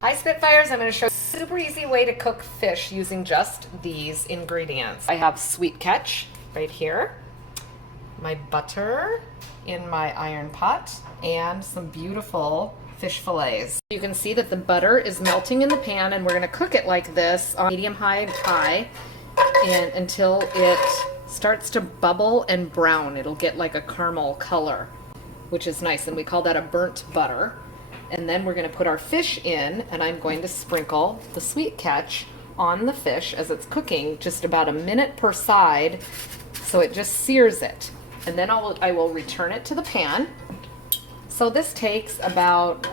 Hi Spitfires, I'm going to show you a super easy way to cook fish using just these ingredients. I have sweet catch right here, my butter in my iron pot, and some beautiful fish fillets. You can see that the butter is melting in the pan, and we're going to cook it like this on medium-high and until it starts to bubble and brown. It'll get like a caramel color, which is nice, and we call that a burnt butter. And then we're going to put our fish in, and I'm going to sprinkle the sweet catch on the fish as it's cooking, just about a minute per side, so it just sears it. And then I will return it to the pan. So this takes about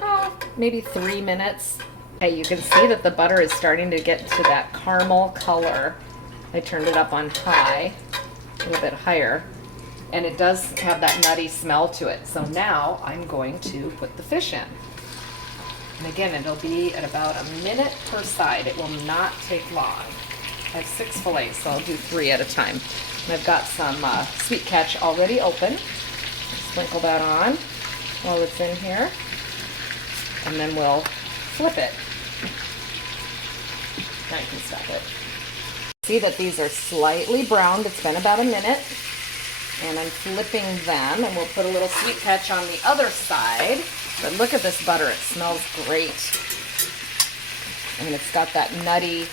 maybe 3 minutes. Okay, you can see that the butter is starting to get to that caramel color. I turned it up on high, a little bit higher, and it does have that nutty smell to it. So now I'm going to put the fish in. And again, it'll be at about a minute per side. It will not take long. I have 6 fillets, so I'll do 3 at a time. And I've got some sweet catch already open. Sprinkle that on while it's in here. And then we'll flip it. Now you can stop it. See that these are slightly browned. It's been about a minute. And I'm flipping them, and we'll put a little sweet catch on the other side. But look at this butter, it smells great. And it's got that nutty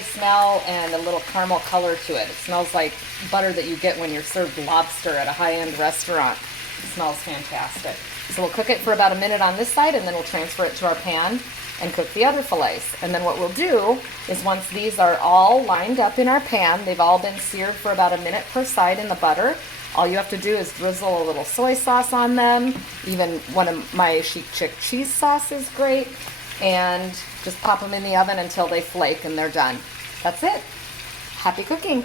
smell and a little caramel color to it. It smells like butter that you get when you're served lobster at a high-end restaurant. It smells fantastic. So we'll cook it for about a minute on this side, and then we'll transfer it to our pan and cook the other fillets. And then what we'll do is, once these are all lined up in our pan, they've all been seared for about a minute per side in the butter, all you have to do is drizzle a little soy sauce on them. Even one of my chic chick cheese sauce is great. And just pop them in the oven until they flake and they're done. That's it. Happy cooking.